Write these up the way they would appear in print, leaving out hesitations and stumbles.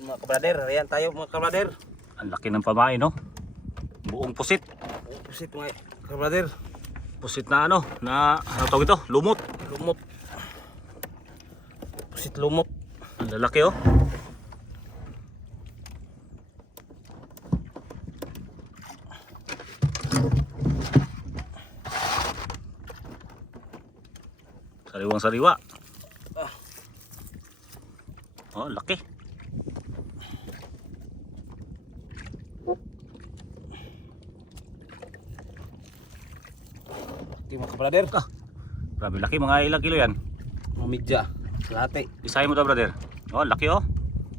natin mga kabrader. Ayan tayo mga kabrader. Ang laki ng pamain, no? Buong pusit. Buong pusit mga kabrader. Pusit na ano tawag ito? Lumot. Lumot. Pusit lumot. Ang lalaki, oh. Sariwang sariwa. Oh, laki. Ito mga kabrader. Grabe laki, mga ilang kilo yan? Mamidya. Late. Isahin mo to, brother. Oh, laki, oh.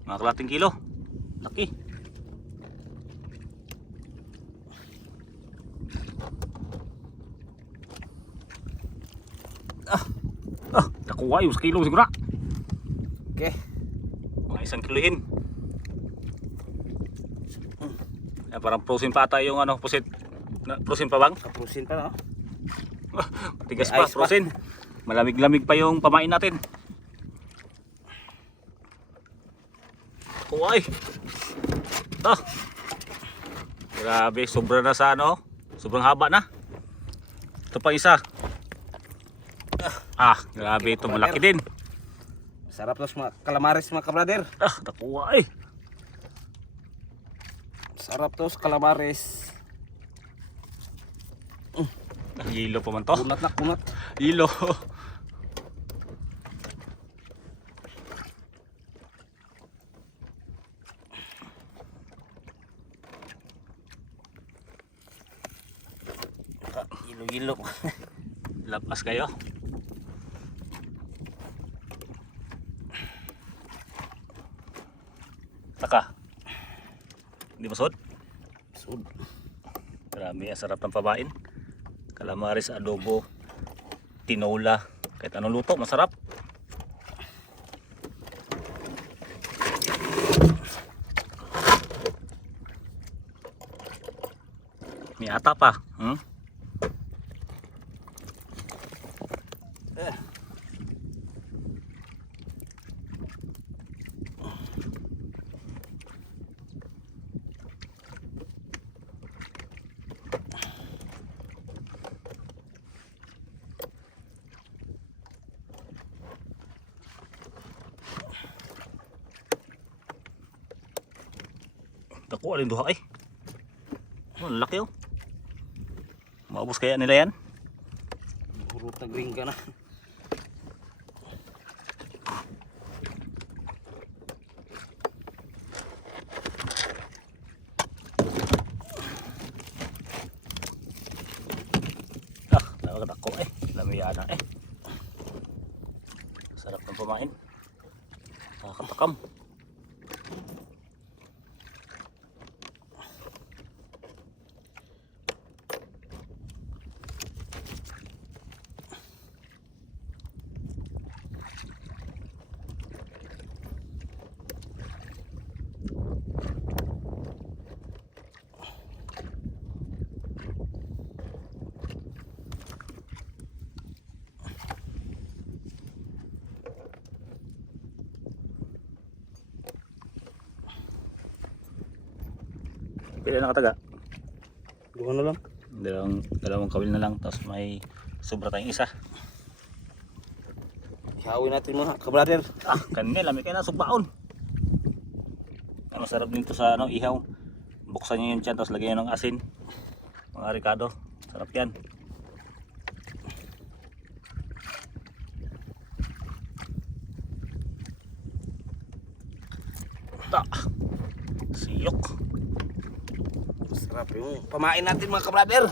Mga kalating kilo. Laki. Nakuha yung kilo siguro. Okay. Mga 1 kilohin. Parang frozen pa ata yung ano, pusit. Frozen pa bang? Kapusin pa no? Matigas May pa, ice pa. frozen. Malamig-lamig pa yung pamain natin. Kuhay. Grabe, sobra na sa ano. Sobrang haba na. Ito pa isa. Grabe ito, malaki din. Sarap tos mga kalamares mga kabrader. Nakuha eh. Sarap tos kalamares. Hilo pa man to. Kunat na kunat. Hilo. Gilo-gilo. Lapas kayo. Taka. Hindi masod? Sud. Marami, ang sarap ng pamain. Calamares, adobo, tinola, kahit anong luto, masarap. May ata pa. Nakuha rin duha eh. Ang laki, oh. Maubos kaya nila yan? Hurot na green ka na. Nakakatako eh. Lamiyana eh. Sarap ng pamain. Nakakatakam. Pila nakataga? Duha na lang. Dalawang kawil na lang. Tapos may sobra tayong isa. Ihawin natin mga kabrader. Kanina lamig kayo na subaon. Masarap din to sa ano, ihaw. Buksan nyo yung tiyan tapos lagyan nyo ng asin. Mga ricado. Sarap yan. Siyok. Sarap yung pamain natin mga kabrader.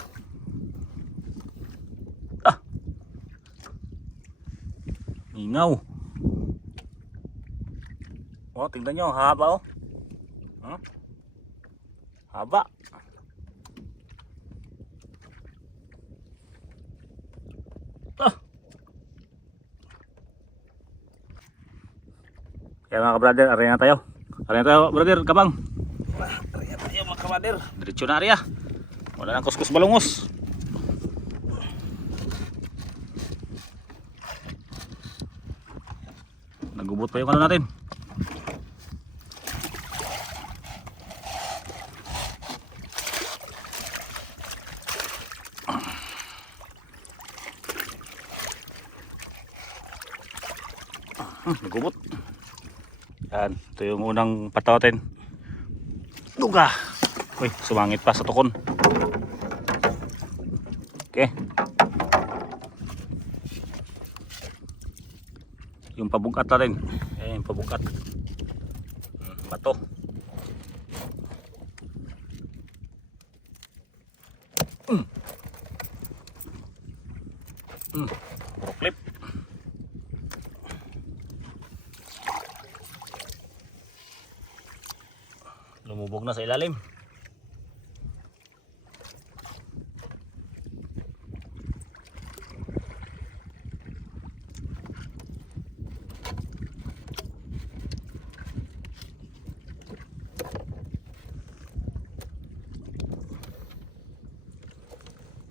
Ingaw. Oh, tingnan nyo, haba oh. Haba. Kaya mga kabrader, aray na tayo. Aray na tayo, brother, kabang. Ayan tayo mga kabrader. Diretso na ariya. Wala nang kuskus balungos. Nagubot pa yung ano natin. Nagumot. Yan, ito yung unang pataw natin. Duga! Uy, sumangit pa sa tukon. Okay. Yung pabugat natin. Ayan yung pabugat. Bato. Puro clip. Lumubog na sa ilalim.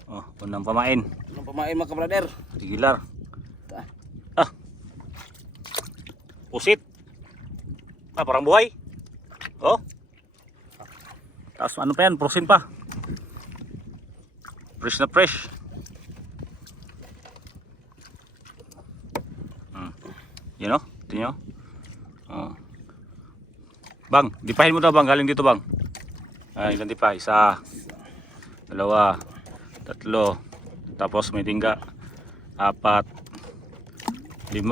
Oh, unang pamain. Anong pamain mga kabrader? Tigilar. Ah. Ah. Pusit. Ah, parang buhay. Oh. Tapos ano pa yan? Prosin pa. Fresh na fresh. Yan o. Tingnan nyo. Oh. Bang, dipahin mo daw bang. Galing dito bang. Ay, ilan dipa? Isa. Dalawa. Tatlo. Tapos may tingga. 4. 5. 6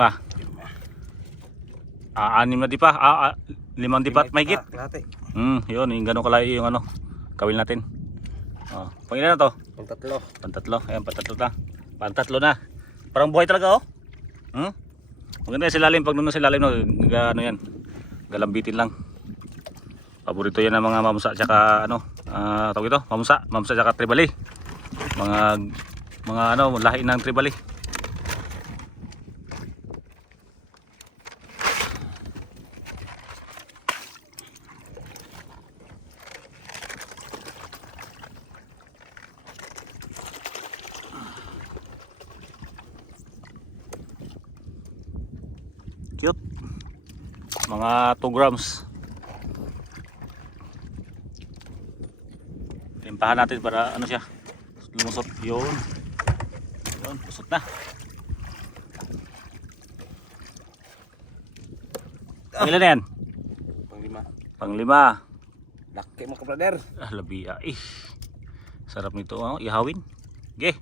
na dipa. 5 dipa at may git. Yun, yung gano'n kalayo yung ano, kawil natin. Oh, pangilan na to? Pantatlo. Pantatlo, ayan, pantatlo na. Pantatlo na. Parang buhay talaga, oh. Maganda yung silalim, pag nung silalim, no, ano yan, galambitin lang. Paborito yan ng mga mamsa, tsaka ano, tawag ito, mamsa tsaka tribali. Mga ano, lahi ng tribali. Cute. Mga 2 grams. Limpahan natin para ano siya, lumusot. Yun, lusot na. Ilan na yan? Pang-5. Laki mga kabrader. Labi sarap nito, ihawin. Okay.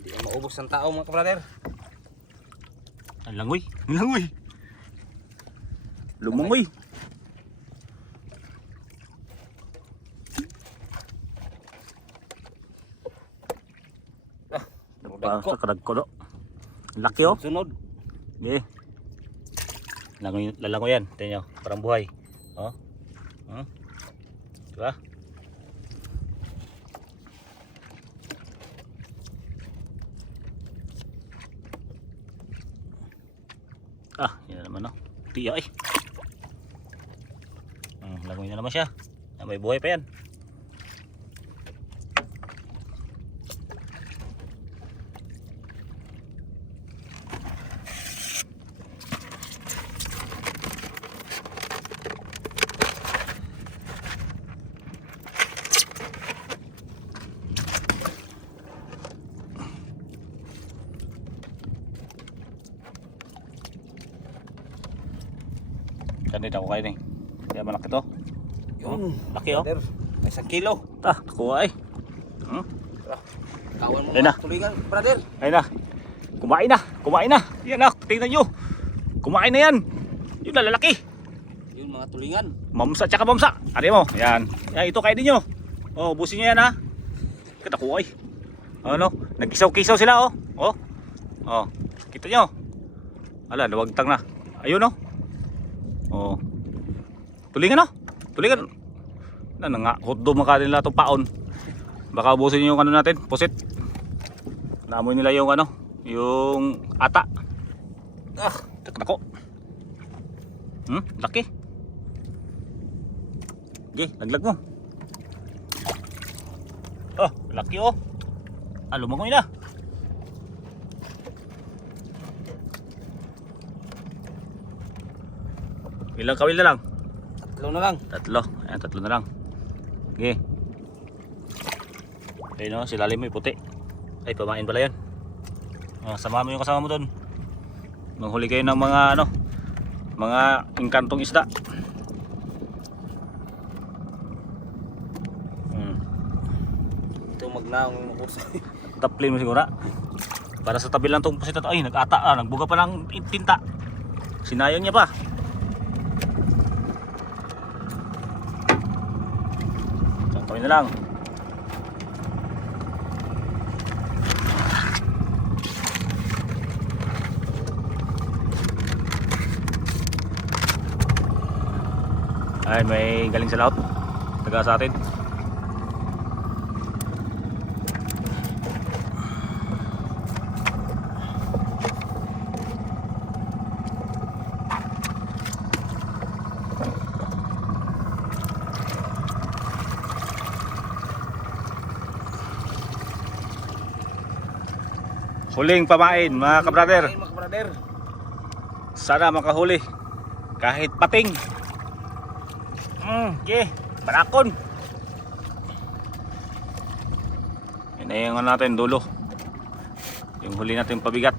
Hindi na maubos ng tao mga kabrader. Ang langoy. Lumangoy. Basta kadagko do. Laki oh. Sunod. Okay. Lalangoy yan. Tingnan nyo. Parang buhay. Oh. Diba? Yan na naman oh. Tiya eh. Langoy na naman siya. May buhay pa yan. Kanina ako kayo kaya malaki to. Yun. Laki oh. May 1 kilo. Nakuha eh. Kawan mo Ayun na. mga tulingan brother. Ayun na. Kumain na. Yan na, tingnan nyo. Kumain na yan. Yun na, lalaki. Yun mga tulingan. Mamsa tsaka mamsa. Ari mo, yan. Yan, ito kainin nyo. Oh, busin nyo yan ha. Kita kuha eh. Ano, nagkisaw-kisaw sila oh. Oh, kita nyo. Ala, nawagtang na. Ayun oh. Oh. Tulingan oh. Tulingan. Nga, hotdog maka nila itong paon. Baka ubusin yung ano natin, pusit. Naamoy nila yung ano, yung ata. Nako. Laki. Okay, laglag mo. Oh, laki oh. Lumangoy na. Ilang kawil na lang? 3 na lang. 3. Ayan, 3 na lang. Okay. Ayun o, si lalim mo yung puti. Ay, pamain pala yan. Sama mo yung kasama mo doon. Manghuli kayo ng mga ano, mga engkantong isda. Ito magnaong yung makusay. Taplin mo siguro. Para sa tabi lang tong pusit na to. Ay, nag-ata, nagbuga pa ng tinta. Sinayang niya pa. Kawin na lang. Ay, may galing sa laot. Taga sa atin. Huling pamain mga kabrader. Ayun, mga kabrader. Sana makahuli kahit pating. Okay, barakon. Inayangan natin dulo. Yung huli natin pabigat.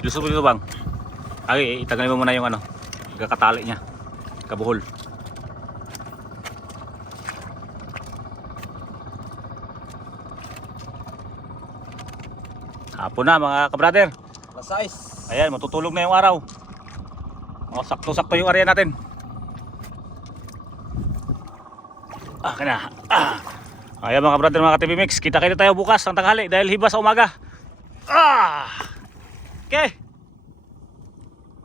Luso mo dito bang? Ay, itagalin mo muna yung ano, kakatali niya, kabuhol. Hapon na mga kabrader. Lasais. Ayan, matutulog na yung araw. O, sakto-sakto yung area natin. Kana. Ayan mga kabrader, mga ka-TV Mix, kita-kita tayo bukas ng tanghali dahil hiba sa umaga. Okay.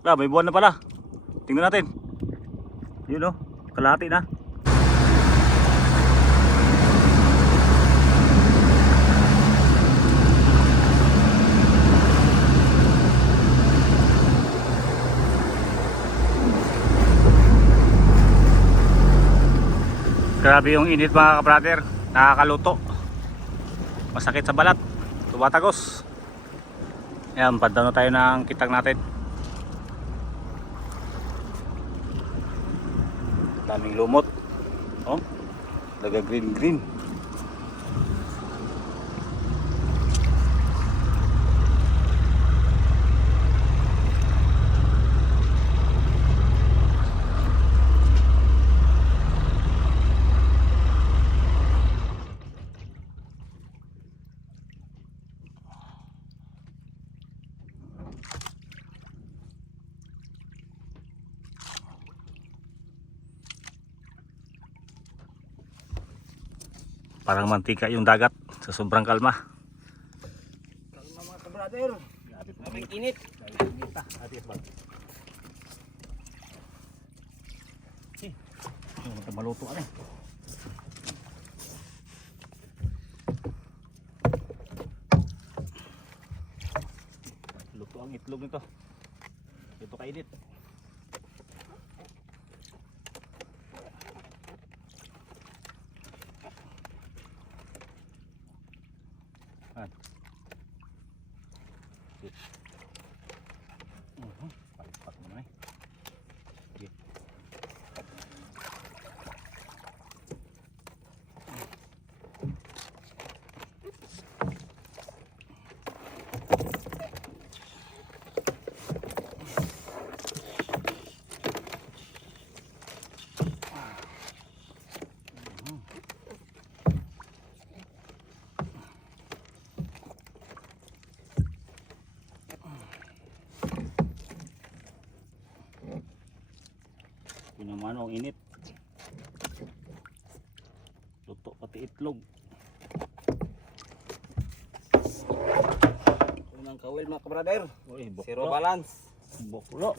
May buwan na pala. Tingnan natin. Yun o, kalahati na. Grabe yung init mga kabrader. Nakakaluto. Masakit sa balat. Tumatagos. Ayan, pandaw na tayo ng kitang natin. Daming lumot. Oh, daga green green. Parang mantika yung dagat sa sobrang kalma. Kalma mga kabrader. Daming init. Maluto ano. Luto ang itlog nito. Ito kainit. Palipat mo na eh. Sige. Yun naman ang init. Luto pati itlog. Unang kawil mga kabrader. Uy, Zero balance. Boklo.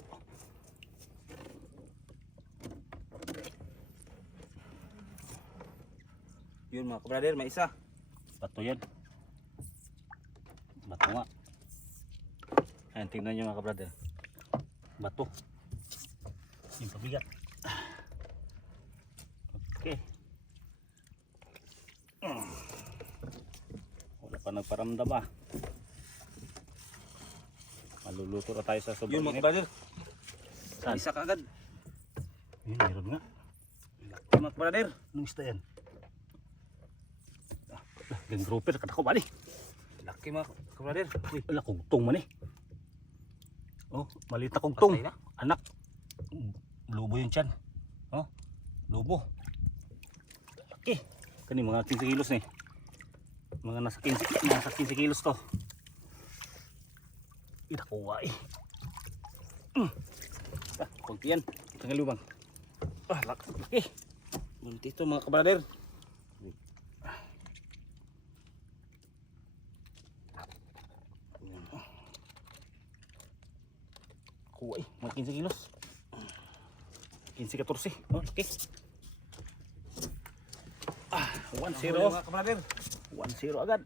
Yun mga kabrader, may isa. Bato yan. Bato nga. Ayan, tingnan nyo mga kabrader. Bato. Yung pabigat. Okay. Wala pa nagparamdam ah. Maluluto na tayo sa sobrang Yun mga init. kabrader. Saan? Isa ka agad. Yun, meron nga. Laki mga kabrader. Anong isda yan? Gang grouper, katako bali. Laki mga kabrader. Uy, Wala kugtong man eh. Oh, maliit na kugtong. patay na. Anak. Lobo yun tiyan. Oh, lobo. Laki. Kani mga 15 kilos ni. Mga nasa 15 kilos to. Itakuha eh. Kunti yan. Tanggal lubang. Laki. Bunti ito mga kabrader. Kuha eh, mga 15 kilos. 15-14. Oh, laki. 1-0. Mga kabrader. 1-0 agad.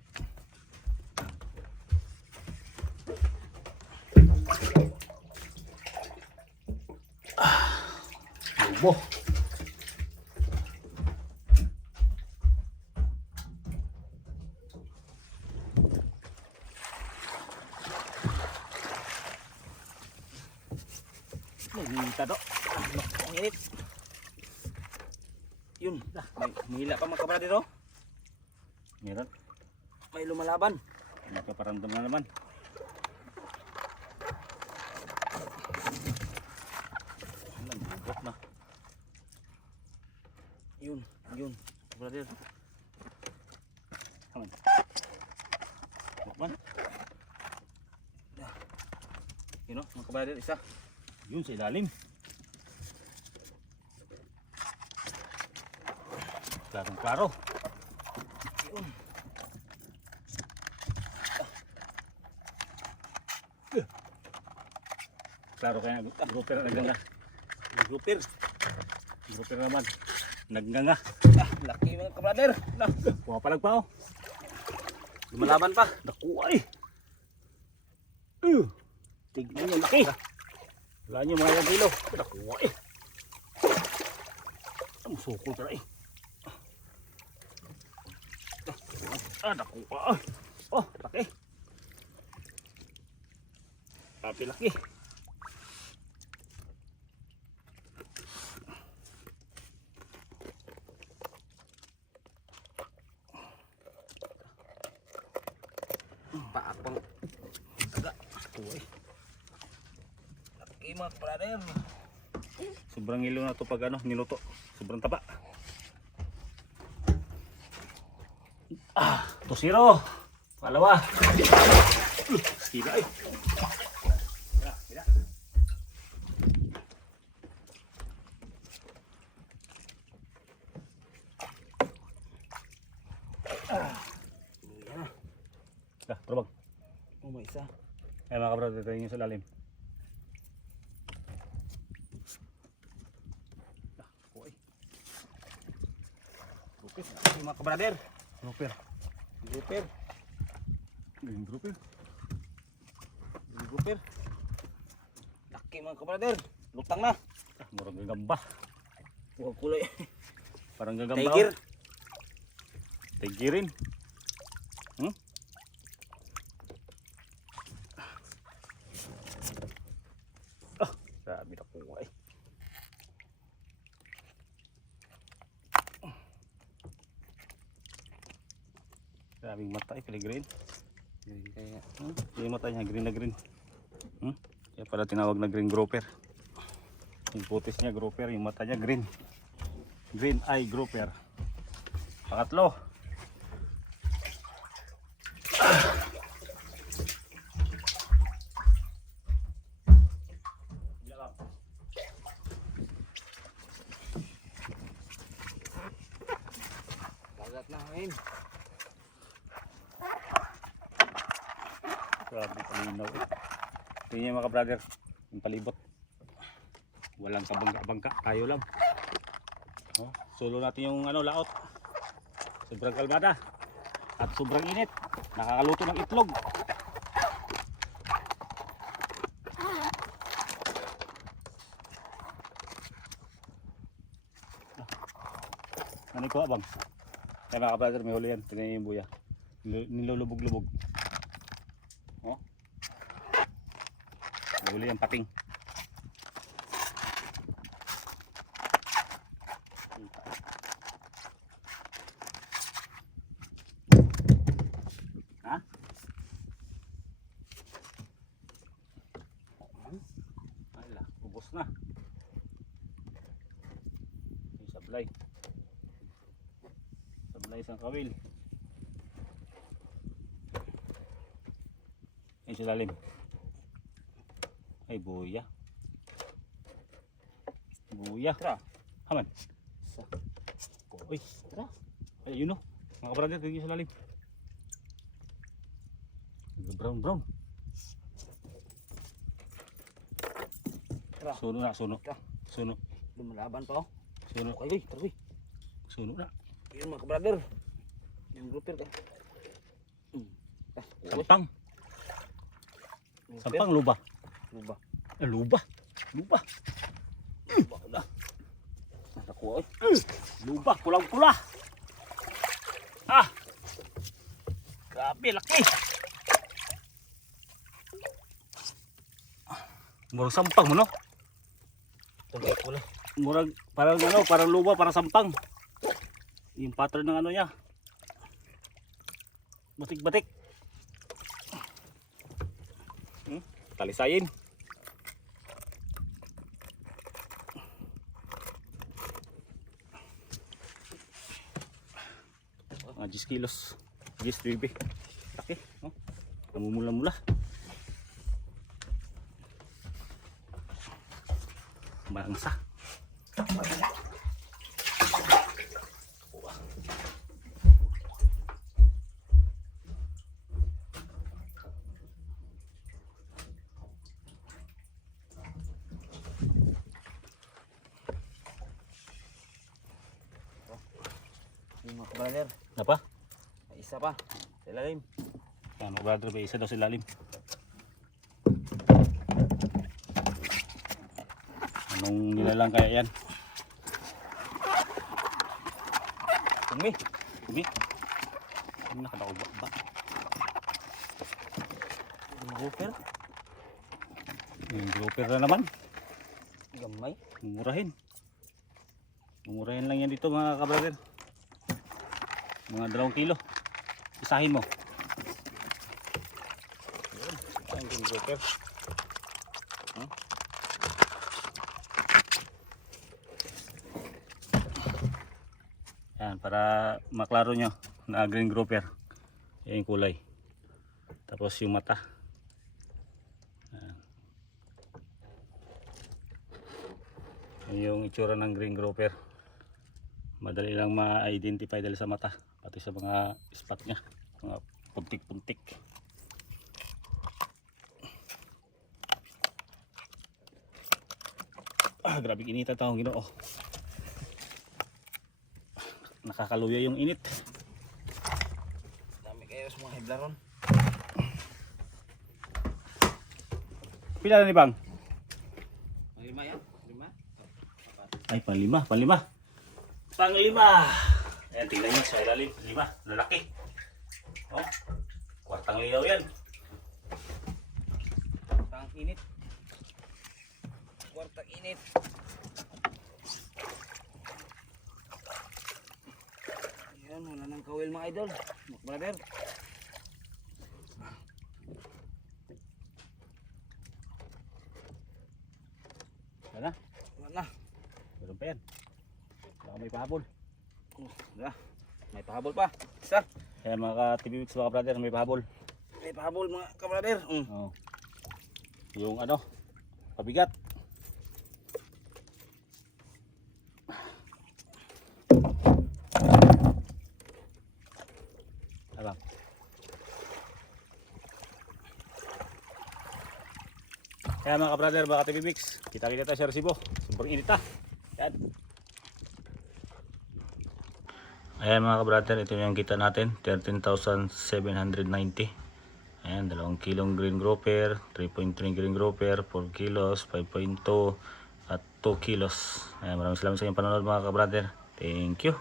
Lobo. Nagminta do. Ang init. Yun. May hila pa mga kabrader oh. Meron. May lumalaban. Nagpaparamdam na naman. Nagbubot na. Yun. Yun. Kabrader. Aman. Bukman. Yun oh mga kabrader. Isa. Yun sa ilalim. Klarong klaro. Yun. Klaro kaya grouper nagganga. Grouper. Grouper naman. Nagganga. Laki mga kabrader. Kuha palag pa oh. Lumalaban pa. Nakuha eh. Tignan nyo laki. Wala nyo mga ilang kilo. Nakuha eh. Ang sukol ka na eh. Nakuha. Oh, laki. Tapi laki. Paakpang. Taga. Nakuha eh. Laki mga kabrader. Sobrang ilo na to pag ano, niluto. Sobrang taba. 2-0. Palawa. Sila eh. Sila. Trabag. Oh may isa. Ay mga kabrad, ito yung sa lalim. Grouper. Laki mga kabrader. Grouper. Grouper. Yung grouper. Grouper. Laki mga kabrader. Lutang na. Murang gagamba. Huwag kulay. Parang gagamba. Tiger. Tigerin. Sabi na kuha eh. Sabing mata eh, green. Kaya. Yung mata niya, green na green. Kaya pala tinawag na green grouper. Yung putis niya grouper, yung mata niya green. Green eye grouper. Pangatlo. Kagat na ngayon. Grabe palinaw eh. Tingnan niyo mga brother, yung palibot. Walang kabangka-bangka, tayo lang. Oh, solo natin yung ano, laot. Sobrang kalmada. At sobrang init. Nakakaluto ng itlog. Ano ko abang? Kaya mga brother, may huli yan. Tingnan niyo yung buya. Nilulubog-lubog. Oh. Huli ang pating. Ha? Ala, ubos na. Yung sablay. Sablay isang kawil. Ay, sa lalim. Ay, buya. Buya. Tara. Haman. Uy, tara. Ay, yun o. Mga kabrother, tigil sa lalim. Brown. Tara. Suno na, suno. Tara. Suno. Lumalaban pa oh. Suno. Okay, tara uy. Suno na. Yun mga kabrother. Yung grouper ka. Sampang. Sampang luba. Luba. Luba. Luba. Luba ko na. Nakuha eh. Luba, kulang-kula. Ah. Grabe, laki. Murag sampang mo, no? Tunggay ko na. Murag, parang luba, parang sampang. Yung pattern ng ano niya. Batik-batik. Talisayin. Mga 10 kilos. 10 baby. Laki, no? Namumula-mula. Bangsa. Yung mga kabrother. Apa? May isa pa. Sa ilalim. Ano, brother, may isa daw sa lalim. Anong nilalang kaya yan? Tumi. Hindi. Ano nakatauba ba? Yung grouper. Yung grouper na naman. Gamay. Mumurahin. Mumurahin lang yan dito mga kabrother. Mga 2 kilo. Isahin mo. Ang yung grouper. Yan, para maklaro nyo na green grouper. Yan yung kulay. Tapos yung mata. Yan. Yan yung itsura ng green grouper. Madali lang ma-identify dahil sa mata. Pati sa mga spot nya. Mga puntik-puntik. Grabe inita taong Ginoo. Nakakaluya yung init. Dami kayo sa mga heblaron. Pila na ni Bang? Lima yan? Lima? Ay, panglima. Panglima. Ayan, tingnan nyo sa ilalim. 5. Lalaki. Oh, kwartang liyaw yan. Pang init. Kwartang init. Ayan, wala nang kawil mga idol. Mga brother. Wala na. Wala na. Meron pa yan. Baka may pahabol. Wala. May pahabol pa. Isa. Ayan mga ka-TV Weeks mga brother, may pahabol. May pahabol mga kabrother. Oh. Yung ano, pabigat. Alam. Kaya mga ka-brother, mga ka-TV Mix, kita-kita tayo sa resibo. Sobrang init ah. Yan. Ayan mga ka-brother, ito yung kita natin, 13,790. Ayan, 2 kilong green grouper, 3.3 green grouper, 4 kilos, 5.2 at 2 kilos. Ayan, maraming salamat sa inyong panonood mga ka-brother. Thank you.